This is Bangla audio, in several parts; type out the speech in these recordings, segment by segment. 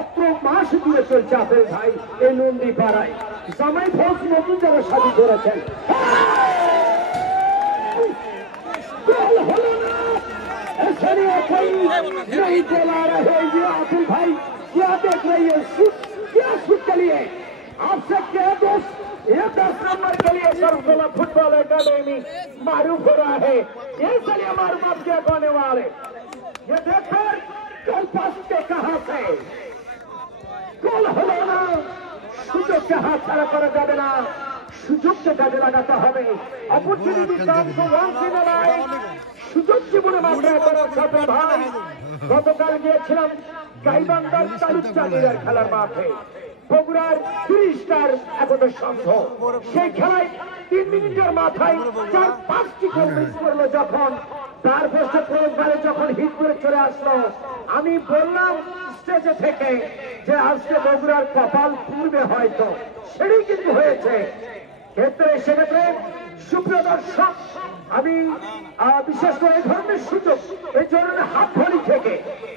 এত মাস দিয়ে চলছে আপনার ভাই এই নন্দী পাড়ায় জামাই ফৌজ নতুন যারা শাদী করেছেন হলো না नहीं चला रहे ये आसिफ भाई क्या देख रही है क्या शूट के लिए आपसे क्या दोस्त ये 10 नंबर के लिए सरसोला फुटबॉल एकेडमी मारूफ हो रहा है ये चलिए मारूफ आप क्या कहने वाले ये देखो कल पास के कहां से गोल হলো না সুযোগকে হাতছাড়া করা যাবে না সুযোগকে কাজে লাগাতে হবে opportunity come to once in a life সুযোগ জীবনে মাত্রায় করা যাবে ভাই গতকাল গিয়েছিলাম গাইবান্ধার তালুকদারির খেলার মাঠে বগুড়ার 30টার একতা সংঘ সেই খেলায় 3 মিনিটের মাথায় 4-5টি গোল মিস করলো যখন তার পোস্টে প্রয়োগবারে যখন হিট করে চলে আসলো আমি বললাম স্টেজে থেকে যে আজকে বগুড়ার কপাল পূর্বে হয়তো সেটাই কিন্তু হয়েছে সেক্ষেত্রে সুপ্রিয় দর্শক আমি বিশেষ করে এই ধরনের সুযোগ এই ধরনের হাত ভরি থেকে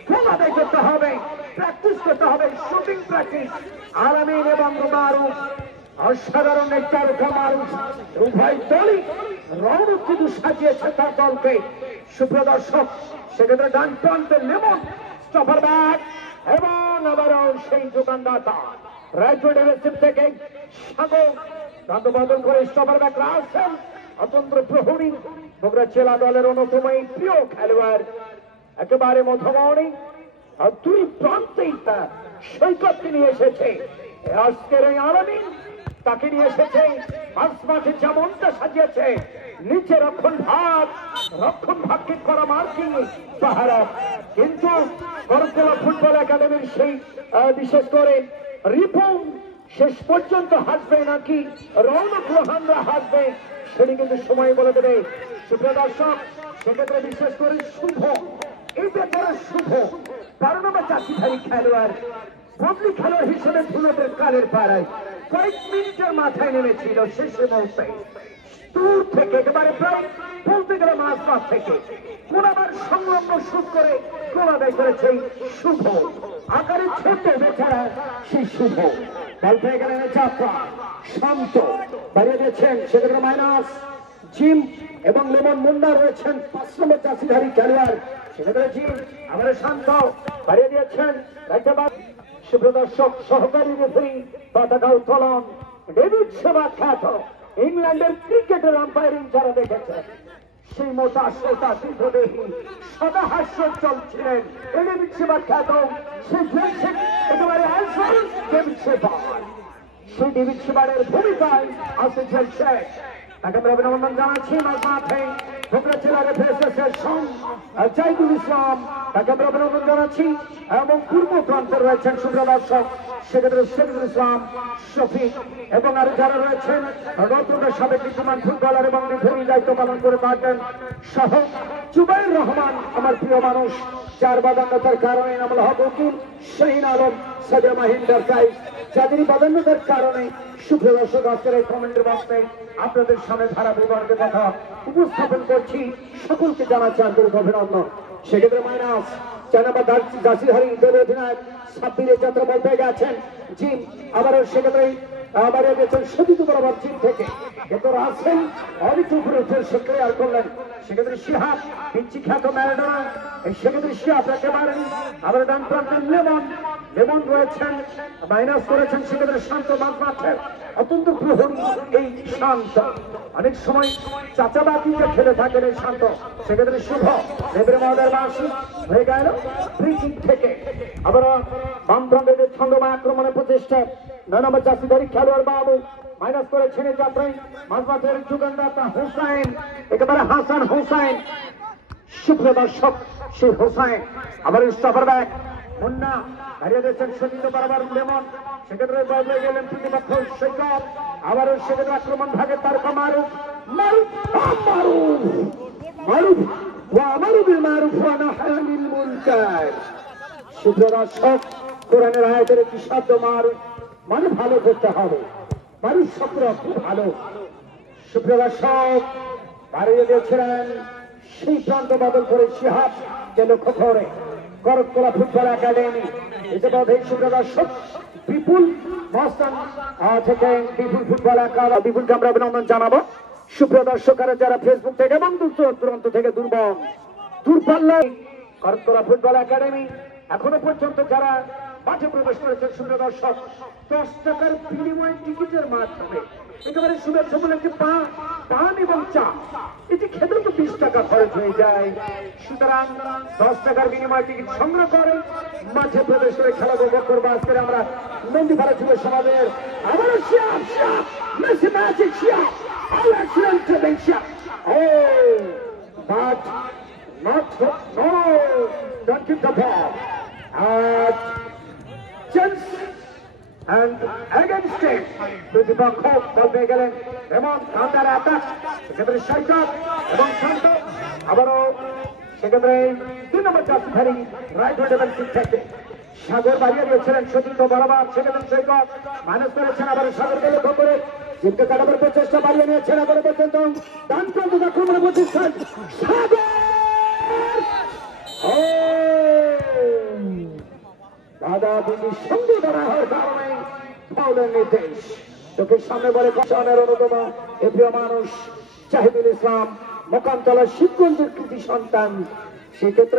খুব আদায় করতে হবে প্র্যাকটিস করতে হবে শুটিং প্র্যাকটিস আলামিন এবং মারুফ অসাধারণ একটা মারুফ উভয় দলই রৌনক কিন্তু সাজিয়েছে তার দলকে সুপ্রিয় দর্শক সেক্ষেত্রে ডান প্রান্তে লেমন স্টপার ব্যাট এবং আবারও সেই দোকানদাতা রাইট রিসিভ থেকে সাগর প্রান্ত বদল করে স্টপার ব্যাক রাখছেন অতন্ত্র প্রহরী বগুড়া জেলা দলের অন্যতম প্রিয় খেলোয়াড় একেবারে মধ্যমণি আর দুই প্রান্তেই তার সৈকতকে নিয়ে এসেছে আজকের এই আলামিন তাকে নিয়ে এসেছে মাঝে যেমনটা সাজিয়েছে নিচে রক্ষণ ভাগকে করা মার্কিং পাহারা কিন্তু করতলা ফুটবল একাডেমির সেই বিশেষ করে রিপন শেষ পর্যন্ত হাসবে নাকি রৌনক রোহানরা হাসবে সেটি কিন্তু সময় বলে দেবে সুপ্রিয় দর্শক সেক্ষেত্রে বিশেষ করে শুভ এই ব্যাপারে শুভ 12 নম্বর চাকরিধারী খেলোয়াড় বদলি খেলোয়াড় হিসেবে ধুলোদের কালের পাড়ায় কয়েক মিনিটের মাথায় নেমেছিল শেষে মুহূর্তে দূর থেকে একেবারে প্রায় বলতে গেলে মাঝমাঠ থেকে কোনাবার সংলগ্ন শুট করে গোল আদায় করেছে শুভ আকারে ছোট বেচারা সেই শুভ বল পেয়ে গেলেন চাপা শান্ত বাড়িয়ে দিয়েছেন সেক্ষেত্রে মাইনাস জিম এবং লেমন মুন্ডা রয়েছেন 5 নম্বর চাষিধারী খেলোয়াড় সেক্ষেত্রে জিম আবার শান্ত বাড়িয়ে দিয়েছেন সুপ্রিয় দর্শক সহকারী রেফারি পতাকা উত্তোলন ডেভিড সেবা খ্যাত ইংল্যান্ডের ক্রিকেটের আম্পায়ারিং যারা দেখেছেন সেই মোটা সোটা দীর্ঘদেহী সদা হাস্যোজ্জ্বল ছিলেন ডেভিড সেবা খ্যাত সেই একেবারে ডেভিড সেবার সেই ডেভিড সেবারের ভূমিকায় আসতে চলছে তাকে আমরা অভিনন্দন জানাচ্ছি মাঠে বগুড়া জেলার এফএসএস জাহিদুল ইসলাম তাকে আমরা অভিনন্দন জানাচ্ছি এবং পূর্ব প্রান্তে রয়েছেন সুপ্রিয় দর্শক সেক্ষেত্রে শফিকুল ইসলাম শফিক এবং আরো যারা রয়েছেন নতুনের সাবেক বিদ্যমান ফুটবলার এবং রেফারির দায়িত্ব পালন করে থাকেন সহ জুবাইর রহমান আমার প্রিয় মানুষ যার বাদান্যতার কারণে আমল হক উকিল শাহিন আলম সাদিয়া মাহিন্দার প্রাইজ যাদের বাদান্যতার কারণে সুপ্রিয় দর্শক আজকের এই কমেন্টের বক্সে আপনাদের সামনে ধারা বিবরণের কথা উপস্থাপন করছি সকলকে জানাচ্ছি আন্তরিক অভিনন্দন সেক্ষেত্রে মাইনাস জানাবা জাসিধারী দলের অধিনায়ক সাব্বিরের যাত্রা বল পেয়ে গেছেন জিম আবারও সেক্ষেত্রে আবারও গেছেন সতীত বরাবর জিম থেকে ভেতর আসেন অনেক উপরে উঠে সে ক্লিয়ার করলেন সেক্ষেত্রে শিহাব পিচ্ছি খ্যাত ম্যারাডোনা সেক্ষেত্রে শিহাব একেবারে আবার ডান প্রান্তে লেমন রয়েছেন মাইনাস করেছেন সেক্ষেত্রে শান্ত মাঠের অত্যন্ত প্রহরী এই শান্ত অনেক সময় চাচাবাতিতে খেলে থাকেন এই শান্ত সেক্ষেত্রে শুভ দেবের মহোদয়ের বাসী হয়ে গেল ফ্রি কিক থেকে আবার বামফ্রন্টের ছন্দময় আক্রমণের প্রচেষ্টা 9 নম্বর চাষিধারী খেলোয়াড় বাবু মাইনাস করেছেন যাত্রায় মাঝমাঠের যুগানদাতা হোসাইন একেবারে হাসান হোসাইন সুপ্রিয় দর্শক সেই হোসাইন আবার স্টপার ব্যাক মুন্না হারিয়ে দিয়েছেন সতীত বরাবর লেমন সেক্ষেত্রে বদলে গেলেন প্রতিপক্ষ সৈকত আবারও সেক্ষেত্রে আক্রমণ ভাগে তারকা মারুফ সুপ্রিয় দর্শক কোরআনের আয়াতের একটি শব্দ মারুফ মানে ভালো করতে হবে মারুফ শব্দ খুব ভালো সুপ্রিয় দর্শক বাড়িয়ে দিয়েছিলেন সেই প্রান্ত বদল করে শিহাবকে লক্ষ্য করে করতলা ফুটবল একাডেমি ইতিমধ্যে সুপ্রিয় দর্শক বিপুল মস্তান থেকে বিপুল ফুটবল একাডেমি বিপুলকে আমরা অভিনন্দন জানাবো। সুপ্রিয় দর্শকেরা যারা ফেসবুক থেকে এবং দূরান্ত থেকে দূরপাল্লায় করতলা ফুটবল একাডেমি এখনো পর্যন্ত যারা মাঠে প্রবেশ করেছেন সুপ্রিয় দর্শক 10 টাকার বিনিময় টিকিটের মাধ্যমে একেবারে শুভেচ্ছামূলক একটি পান এবং চা এটি খেতেও তো 20 টাকা খরচ হয়ে যায়। সুতরাং 10 টাকার বিনিময় টিকিট সংগ্রহ করে মাঠে প্রবেশ করে খেলা উপভোগ করবো। আজকে আমরা নন্দীপাড়া যুব সমাজের আবারও and against it প্রতিপক্ষ বল পেয়ে গেলেন এমন কাউন্টার অ্যাটাক সেক্ষেত্রে সৈকত এবং শান্ত আবারও সেক্ষেত্রে 2 নম্বর জার্সিধারী রাইট উইং এবং ঠিক থেকে সাগর বাড়িয়ে দিয়েছিলেন সতীর্থ বরাবর সেক্ষেত্রে সৈকত মাইনাস করেছেন আবার সাগরকে লক্ষ্য করে জিমকে কাটাবার প্রচেষ্টা বাড়িয়ে নিয়েছেন এখনো পর্যন্ত ডান প্রান্ত আক্রমণের প্রতিষ্ঠান সাগর দাদা দিদি সঙ্গে ধরা হওয়ার কারণে ফাউলের নির্দেশ চোখের সামনে বলে কষানের অন্যতম এ প্রিয় মানুষ জাহিদুল ইসলাম মোকামতলা শিবগঞ্জের কৃতি সন্তান সেক্ষেত্রে